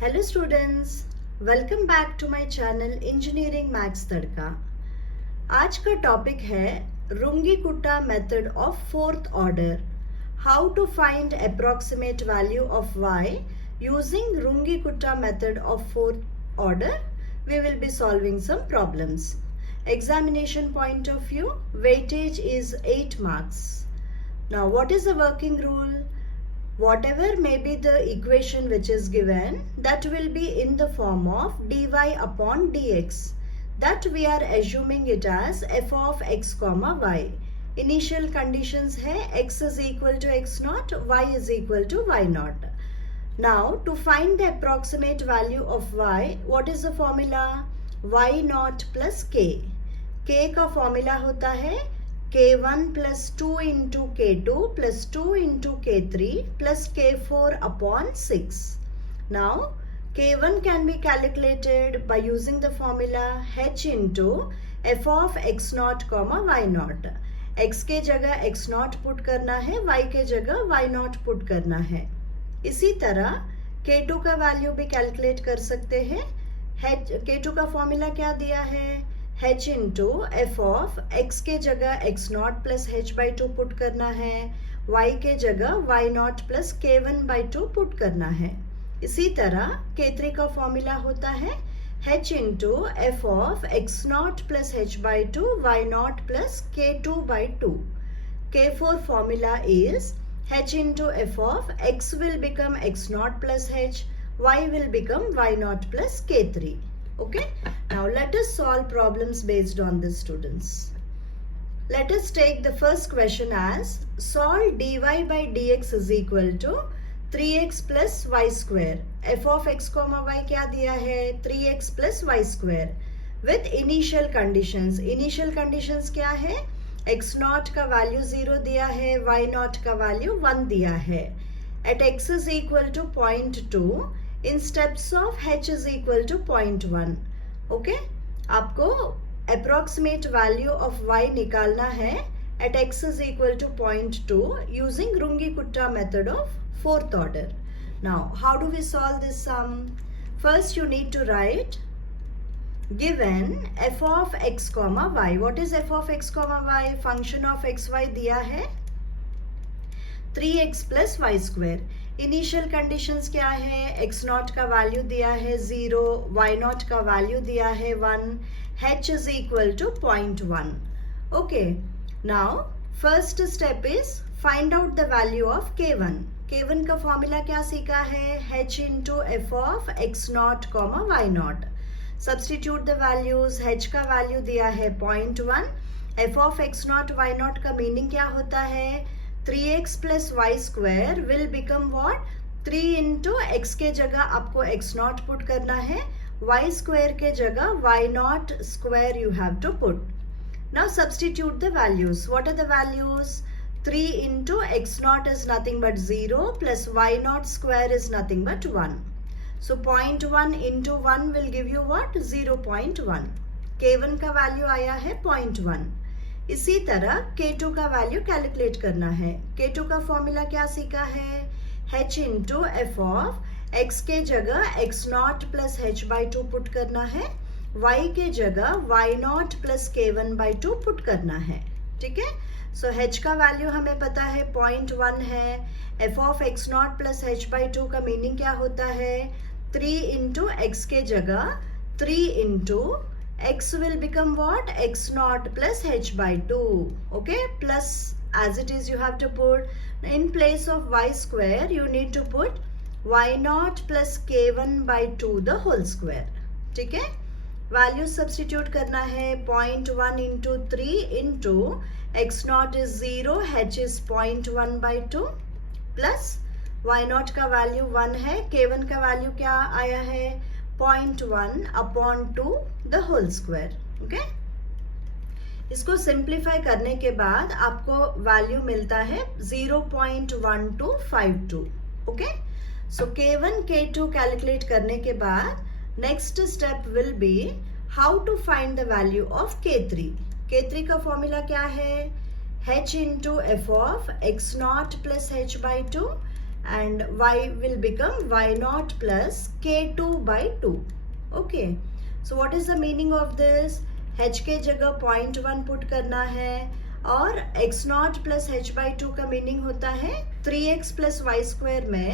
Hello students, welcome back to my channel engineering maths tadka. आज का topic है Runge Kutta method of fourth order, how to find approximate value of y using Runge Kutta method of fourth order. We will be solving some problems. Examination point of view, weightage is 8 marks. Now what is the working rule? Whatever may be the equation which is given, that will be in the form of dy upon dx. That we are assuming it as f of x comma y. Initial conditions hai x is equal to x naught, y is equal to y naught. Now to find the approximate value of y, what is the formula? Y naught plus k. K का formula होता है k1 plus 2 into k2 plus 2 into k3 plus k4 upon 6. Now k1 can be calculated by using the formula h into f of x naught comma y naught. x के जगह x naught put करना है, y के जगह y naught put करना है. इसी तरह k2 का वैल्यू भी कैलकुलेट कर सकते हैं. k2 का फॉर्मूला क्या दिया है? h into f of x के जगह x naught plus h by 2 put करना है, y के जगह y naught plus k1 by 2 put करना है. इसी तरह k3 का फॉर्मूला होता है h into f of x naught plus h by 2 y naught plus k2 by 2. k4 formula is h into f of x will become x naught plus h, y will become y naught plus k3. Okay, now let us solve problems based on this, students. Let us take the first question as solve dy by dx is equal to 3x plus y square. f of x comma y क्या दिया है? 3x plus y square with initial conditions. Initial conditions क्या है? x naught का value 0 दिया है, y naught का value 1 दिया है. At x is equal to 0.2, in steps of h is equal to 0.1. Okay? आपको approximate value of y निकालना है at x is equal to 0.2 using Runge-Kutta method of fourth order. Now, how do we solve this sum? First, you need to write given f of x comma y. What is f of x comma y? Function of x y दिया है 3x plus y square. Initial conditions क्या है? x not का value दिया है 0, y naught का value दिया है 1, h is equal to 0.1. Okay, now first step is find out the value of k1. k1 का फॉर्मूला क्या सीखा है? h into f of x naught comma y naught. Substitute the values. h का value दिया है 0.1, f of x naught y naught का meaning क्या होता है? 3x plus y square will become what? 3 into x के जगह आपको x naught पुट करना है, y square के जगह y naught square you have to put. Now substitute the values. What are the values? 3 into x naught is nothing but 0 plus y naught square is nothing but 1. So 0.1 into 1 will give you what? 0.1. k1 का value आया है 0.1. इसी तरह k2 का value calculate करना है. k2 का formula क्या सीखा है? h into f of x के जगह x naught plus h by 2 put करना है, y के जगह y naught plus k1 by 2 put करना है. ठीक है, सो h का वैल्यू हमें पता है 0.1 है. f of x naught plus h by 2 का मीनिंग क्या होता है? 3 इंटू x के जगह 3 into x will become what? x naught plus h by 2. Okay, plus as it is you have to put in place of y square you need to put y naught plus k1 by 2 the whole square. ठीक है, value substitute करना है 0.1 into 3 into x naught is 0, h is 0.1 by 2 plus y naught का value 1 है, k1 का value क्या आया है? 0.1 upon 2 the whole square. Okay? इसको सिंप्लीफाई करने के बाद आपको वैल्यू मिलता है 0.1252. ओके, सो k1 k2 कैलकुलेट करने के बाद next step will be how to find the value of k3. k3 का फॉर्मूला क्या है? h into f of x naught plus h by 2 and y will become y naught plus k2 by 2. Okay, so what is the meaning of this? h के जगह 0.1 put करना है और x naught plus h by 2 का meaning होता है 3x plus y square में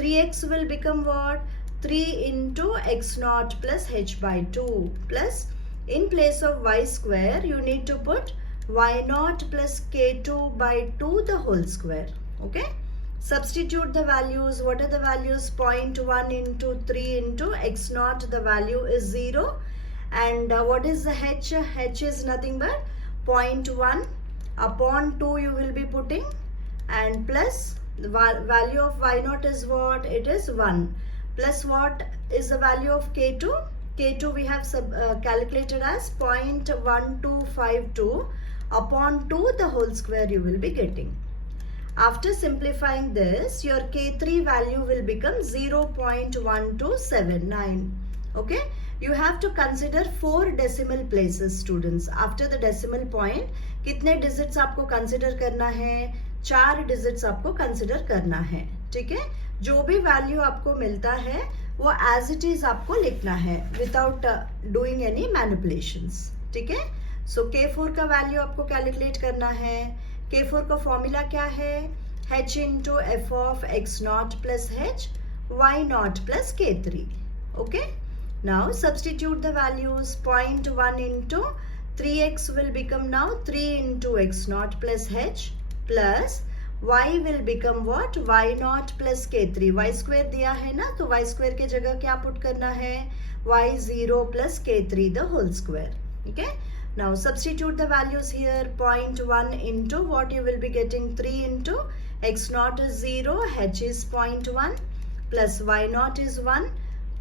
3x will become what? 3 into x naught plus h by 2 plus in place of y square you need to put y naught plus k2 by 2 the whole square. Okay, substitute the values. What are the values? 0.1 into 3 into x naught, the value is 0, and what is the h? H is nothing but 0.1 upon 2 you will be putting, and plus the value of y naught is what? It is 1, plus what is the value of k2? K2 we have calculated as 0.1252 upon 2 the whole square you will be getting. After simplifying this, your K3 value will become 0.1279. Okay, you have to consider 4 decimal places, students. After the decimal point, कितने digits आपको consider करना है? 4 digits आपको consider करना है. ठीक है, जो भी value आपको मिलता है वो as it is आपको लिखना है without doing any manipulations. ठीक है, so K4 का value आपको calculate करना है. K4 का फॉर्मूला क्या है? h into f of x naught plus h y naught plus k3. Okay, now substitute the values. 0.1 into 3x will become now 3 into x naught plus h plus y will become what? y naught plus k3. y square दिया है ना, तो y square के जगह क्या put करना है? y0 plus k3 the whole square. Okay, now substitute the values here. 0.1 into what you will be getting? 3 into x naught is 0, h is 0.1 plus y naught is 1,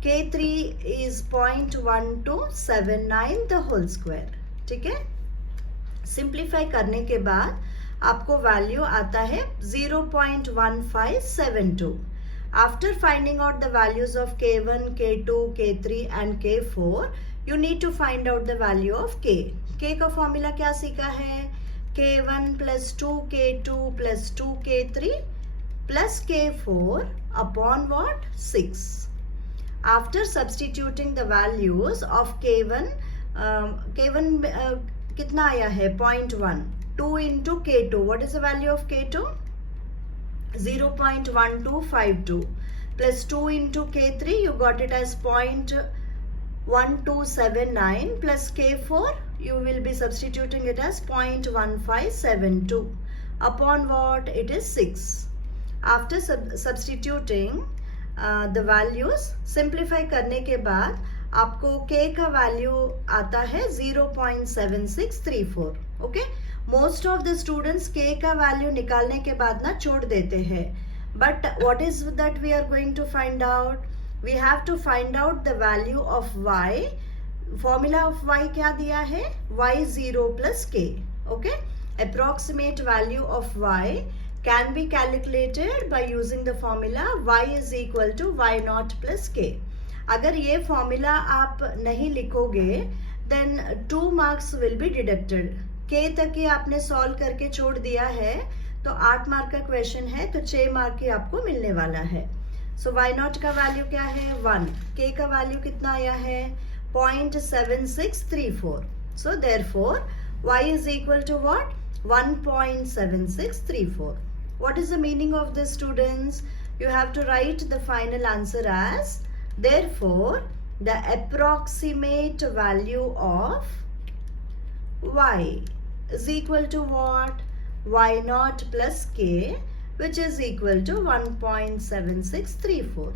k3 is 0.1279 the whole square. ठीक है, simplify करने के बाद आपको value आता है 0.1572. After finding out the values of k1, k2, k3 and k4, you need to find out the value of k. k का formula क्या सीखा है? k1 plus 2k2 plus 2k3 plus k4 upon what? 6. After substituting the values of k1, कितना आया है? 0.1. 2 into k2. What is the value of k2? 0.1252 plus 2 into k3 you got it as 0.1279 plus k4 you will be substituting it as 0.1572 upon what? It is 6. After substituting the values, simplify करने के बाद आपको k का value आता है 0.7634. Okay, most of the students k का value निकालने के बाद ना छोड़ देते हैं, but what is that we are going to find out? We have to find out the value of y. Formula of y क्या दिया है? y0 plus k. Okay, approximate value of y can be calculated by using the formula y is equal to y naught plus k. अगर ये formula आप नहीं लिखोगे then 2 marks will be deducted. k तक ही आपने सॉल्व करके छोड़ दिया है तो 8 मार्क का क्वेश्चन है, तो 6 मार्क ही आपको मिलने वाला है. सो y नॉट का वैल्यू क्या है? 1. k का वैल्यू कितना आया है? 0.7634. So therefore y is equal to what? 1.7634. What is the meaning of this, students? You have to write the final answer as, therefore the approximate value of y is equal to what? y naught plus k, which is equal to 1.7634.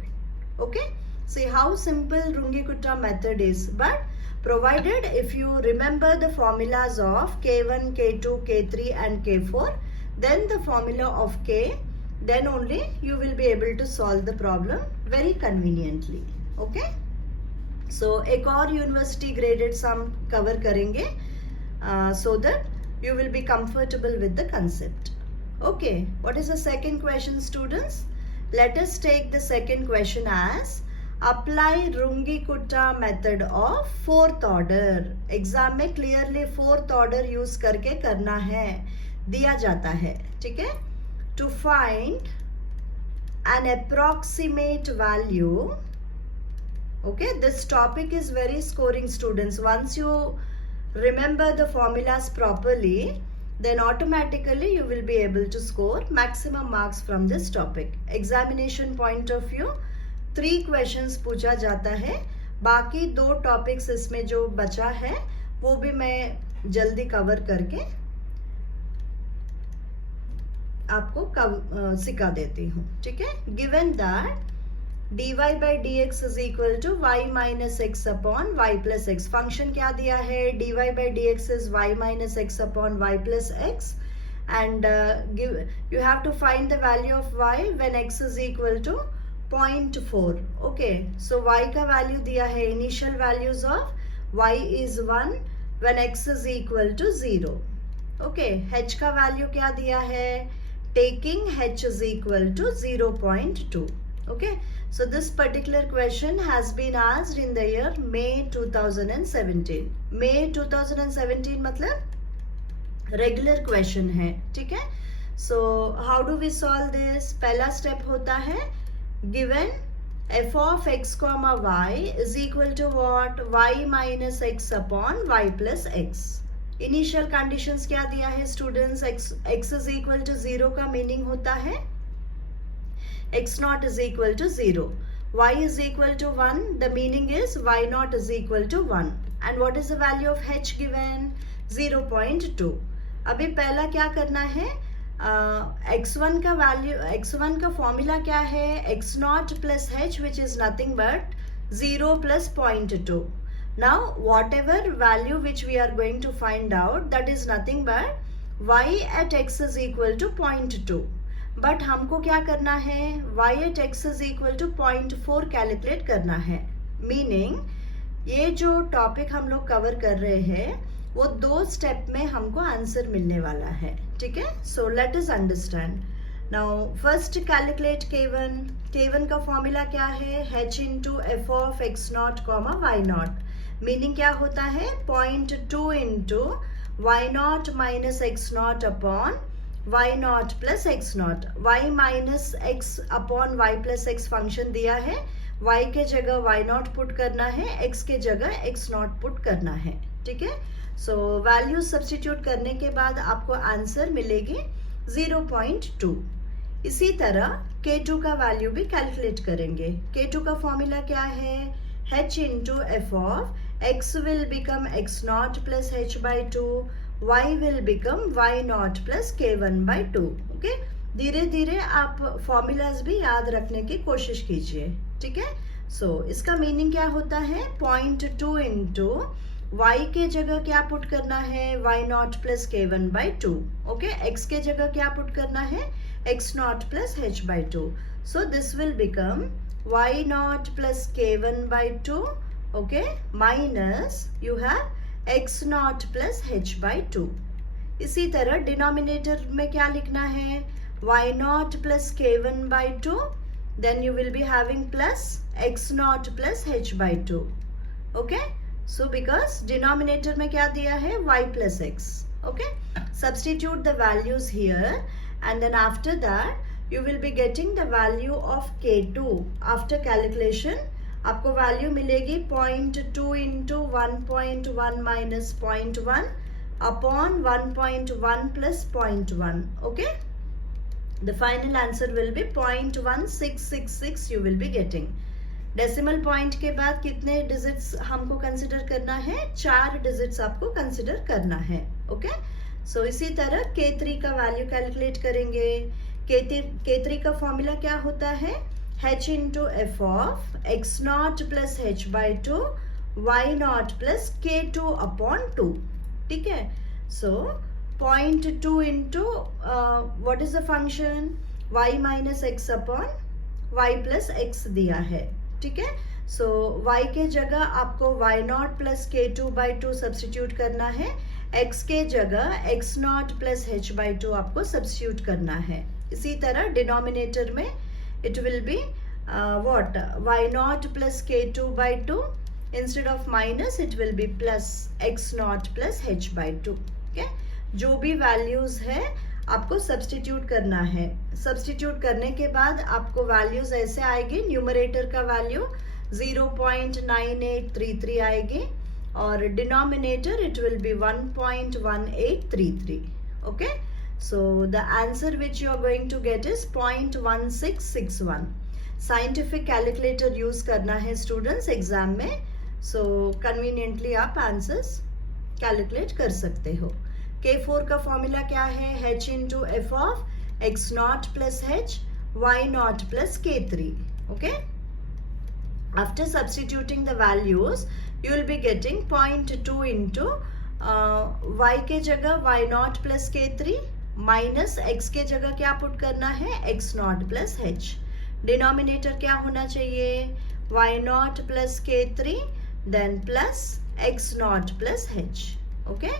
Okay, see how simple Runge-Kutta method is, but provided if you remember the formulas of k1, k2, k3 and k4, then the formula of k, then only you will be able to solve the problem very conveniently. Okay, so एक और university graded सम cover करेंगे so that you will be comfortable with the concept. Okay, what is the second question, students? Let us take the second question as apply Runge-Kutta method of fourth order. Exam में clearly fourth order use करके करना है, दिया जाता है. ठीक है, to find an approximate value. Okay, this topic is very scoring, students. Once you remember the formulas properly, then automatically you will be able to score maximum marks from this topic. Examination point of view 3 questions पूछा जाता है. बाकी 2 topics इसमें जो बचा है वो भी मैं जल्दी कवर करके आपको सिखा देती हूँ. ठीक है. Given that dy by dx is equal to y minus x upon y plus x. Function क्या दिया है? dy by dx is y minus x upon y plus x, and you have to find the value of y when x is equal to 0.4. Okay, so y का value दिया है, initial values of y is 1 when x is equal to 0. Okay, h का value क्या दिया है? taking h is equal to 0.2. Okay, so this particular question has been asked in the year May 2017. May 2017 मतलब regular question है. ठीक है. So how do we solve this? पहला step होता है, given f of x comma y is equal to what? y minus x upon y plus x. Initial conditions क्या दिया है students? x is equal to 0 का meaning होता है x naught is equal to 0. Y is equal to 1. The meaning is y naught is equal to 1. And what is the value of h given? 0.2. अभी पहला क्या करना है? x1 का value, x1 का फॉर्मूला क्या है? x naught plus h, which is nothing but 0 plus 0.2. Now whatever value which we are going to find out, that is nothing but y at x is equal to 0.2. But हमको क्या करना है? y at x is equal to 0.4 calculate करना है. Meaning ये जो topic हम लोग कवर कर रहे हैं वो 2 स्टेप में हमको आंसर मिलने वाला है. ठीक है. So let us understand. Now first calculate k1. k1 का फॉर्मूला क्या है? h into f of x naught comma y naught. Meaning क्या होता है? 0.2 into y naught minus x naught upon y naught plus x naught. y minus x upon y plus x function दिया है. y के जगह y naught put करना है, x के जगह x naught पुट करना है. ठीक है. सो वैल्यू सब्स्टिट्यूट करने के बाद आपको आंसर मिलेगी 0.2. इसी तरह k2 का वैल्यू भी कैलकुलेट करेंगे. k2 का फॉर्मूला क्या है? h into f of x will become x naught plus h by 2. y will become y naught plus k1 by 2. Okay? धीरे धीरे आप फॉर्मूलाज भी याद रखने की कोशिश कीजिए. ठीक है. सो इसका मीनिंग क्या होता है? 0.2 इंटू y के जगह क्या पुट करना है? y naught plus k1 by 2. Okay. x के जगह क्या पुट करना है? x naught plus h by 2. So this will become y naught plus k1 by 2. Okay, minus you have x naught plus h by 2. इसी तरह denominator में क्या लिखना है? y naught plus k1 by 2. Then you will be having plus x naught plus h by 2. Okay. So because denominator में क्या दिया है? y plus x. Okay. Substitute the values here and then after that you will be getting the value of k2. After calculation आपको value मिलेगी 0.2 into 1.1 minus 0.1 upon 1.1 plus 0.1. Okay. The final answer will be 0.1666 you will be getting. Decimal point के बाद कितने digits हमको consider करना है? 4 digits आपको consider करना है. ओके. सो इसी तरह k3 का वैल्यू कैलकुलेट करेंगे. k3 का फॉर्मूला क्या होता है? h into f of x naught plus h by 2 y naught plus k2 upon 2. ठीक है. So 0.2 into what is the function? y minus x upon y plus x दिया है. ठीक है. So y के जगह आपको y naught plus k2 by 2 substitute करना है. x के जगह x naught plus h by 2 आपको सब्स्टिट्यूट करना है. इसी तरह डिनोमिनेटर में it will be what? y naught plus k2 by 2. Instead of minus it will be plus x naught plus h by 2. Okay? जो भी values है आपको सब्स्टिट्यूट करना है। सब्स्टिट्यूट करने के बाद आपको वैल्यूज ऐसे आएगी, न्यूमरेटर का वैल्यू 0.9833 आएगी और denominator it will B 1.1833. Okay, so the answer which you are going to get is 0.1661. Scientific calculator use करना है स्टूडेंट्स एग्जाम में, सो कन्वीनियंटली आप आंसर्स कैलकुलेट कर सकते हो। K4 का फॉर्मूला क्या है? h into f of x not plus h y naught plus K3. Okay, after substituting the values you will be getting 0.2 into y के जगह y naught plus K3 minus x के जगह क्या put करना है? x naught plus h. Denominator क्या होना चाहिए? y naught plus K3 then plus x naught plus h. Okay,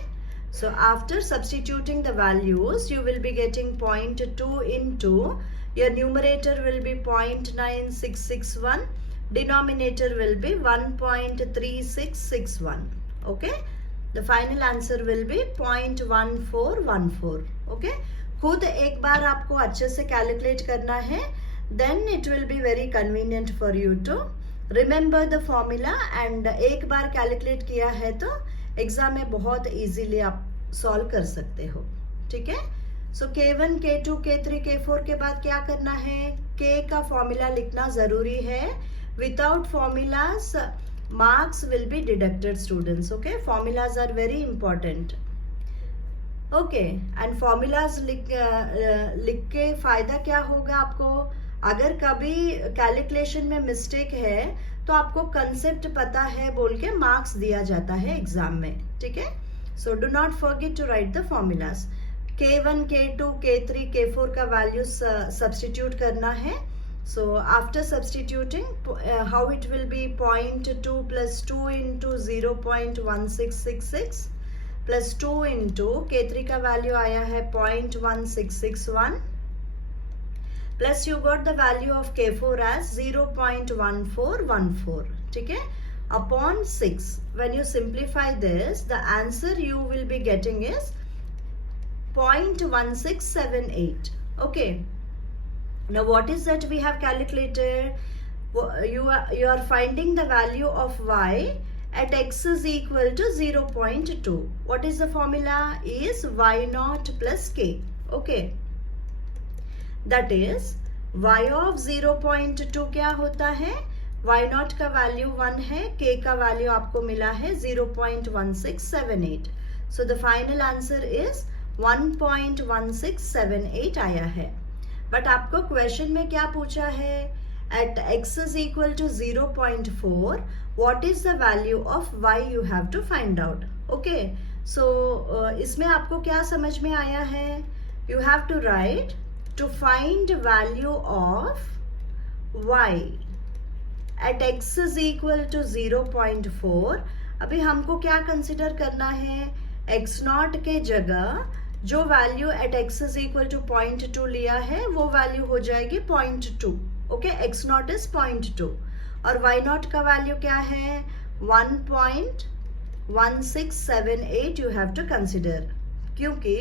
so after substituting the values you will be getting 0.2 into your numerator will be 0.9661, denominator will be 1.3661. okay, the final answer will be 0.1414. okay, खुद एक बार आपको अच्छे से calculate करना है, then it will be very convenient for you to remember the formula and एक बार calculate किया है तो एग्जाम में बहुत इजीली आप सॉल्व कर सकते हो। ठीक है, सो K1, K2, K3, K4 के बाद क्या करना है? K का फॉर्मूला लिखना जरूरी है। Without formulas marks will be deducted students. Okay, formulas are very important. Okay, and formulas लिख के फायदा क्या होगा आपको? अगर कभी कैलकुलेशन में मिस्टेक है तो आपको कंसेप्ट पता है बोल के मार्क्स दिया जाता है एग्जाम में। ठीक है, so do not forget to write the formulas. K1, K2, K3, K4 का वैल्यू सब्स्टिट्यूट करना है। So after substituting how it will be 0.2 plus 2 into 0.1666 plus 2 into K3 का वैल्यू आया है 0.1661 plus you got the value of K4 as 0.1414. ठीक है, upon 6. When you simplify this, the answer you will be getting is 0.1678. Okay. Now what is that we have calculated? You are finding the value of y at x is equal to 0.2. What is the formula? Is y naught plus k. Okay. That is y of 0.2 क्या होता है? y naught का value 1 है, k का value आपको मिला है 0.1678. So the final answer is 1.1678 आया है। बट आपको क्वेश्चन में क्या पूछा है? At x is equal to 0.4 what is the value of y you have to find out. Okay, so इसमें आपको क्या समझ में आया है? You have to write to find value of y at x is equal to 0.4. अभी हमको क्या कंसिडर करना है? x नॉट के जगह जो value at x is equal to 0.2 लिया है वो वैल्यू हो जाएगी 0.2. ओके, x नॉट इज 0.2 और y नॉट का वैल्यू क्या है? 1.1678 यू हैव टू कंसिडर, क्योंकि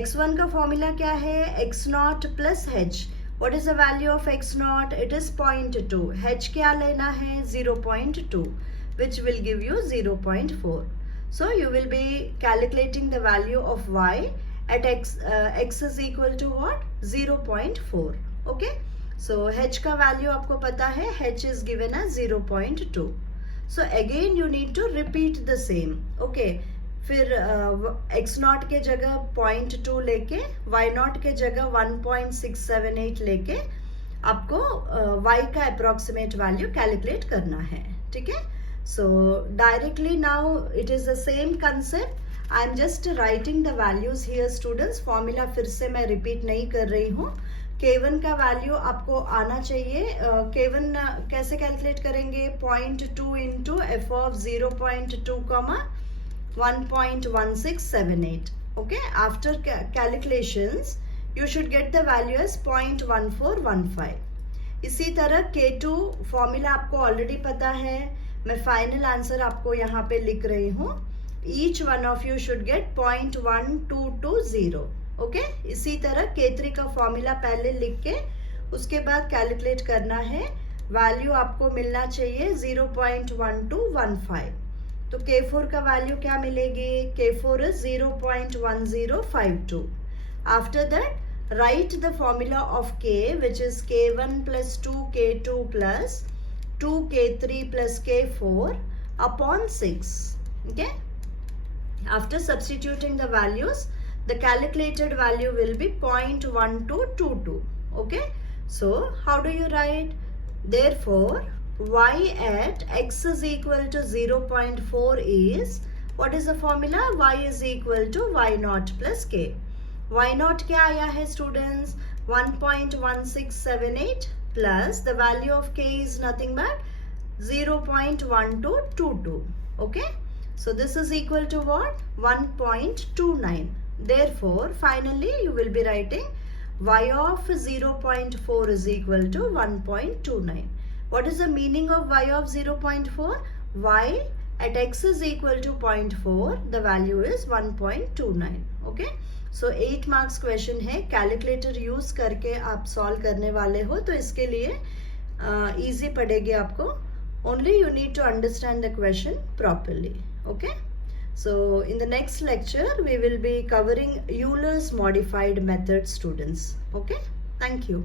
x1 का फॉर्मूला क्या है? x naught plus h. What is the value of x naught? It is 0.2. h क्या लेना है? 0.2, which will give you 0.4. So you will be calculating the value of y at x is equal to what? 0.4. Okay. So h का value आपको पता है, h is given as 0.2. So again you need to repeat the same. Okay. फिर x not के जगह 0.2 लेके y not के जगह 1.678 लेके आपको y का अप्रोक्सीमेट वैल्यू कैलकुलेट करना है। ठीक है, सो directly now it is the same concept. I am just writing the values here students. Formula फिर से मैं रिपीट नहीं कर रही हूँ। K1 का वैल्यू आपको आना चाहिए। K1 कैसे कैलकुलेट करेंगे? 0.2 into f of 0.2 1.1678. Okay, after calculations you should get the value as 0.1415. इसी तरह K2 फॉर्मूला आपको ऑलरेडी पता है, मैं फाइनल आंसर आपको यहाँ पे लिख रही हूँ। Each one of you should get 0.1220. Okay इसी तरह K3 का फॉर्मूला पहले लिख के उसके बाद कैलकुलेट करना है। वैल्यू आपको मिलना चाहिए 0.1215। तो K4 का वैल्यू क्या मिलेगी? K4 is 0.1052. After that write the formula of K, which is K1 plus 2K2 plus 2K3 plus K4 upon 6. Okay, after substituting the values, the calculated value will be 0.1222. Okay, so how do you write? Therefore y at x is equal to 0.4 is, what is the formula? Y is equal to y naught plus k. Y naught क्या आया है students? 1.1678 plus the value of k is nothing but 0.1222. Okay, so this is equal to what? 1.29. Therefore finally you will be writing y of 0.4 is equal to 1.29. What is the meaning of y of 0.4? Y at x is equal to 0.4, the value is 1.29. Okay, so 8 marks question है, calculator use करके आप solve करने वाले हो, तो इसके लिए easy पड़ेगी आपको. Only you need to understand the question properly. Okay, so in the next lecture we will be covering Euler's modified method, students. Okay, thank you.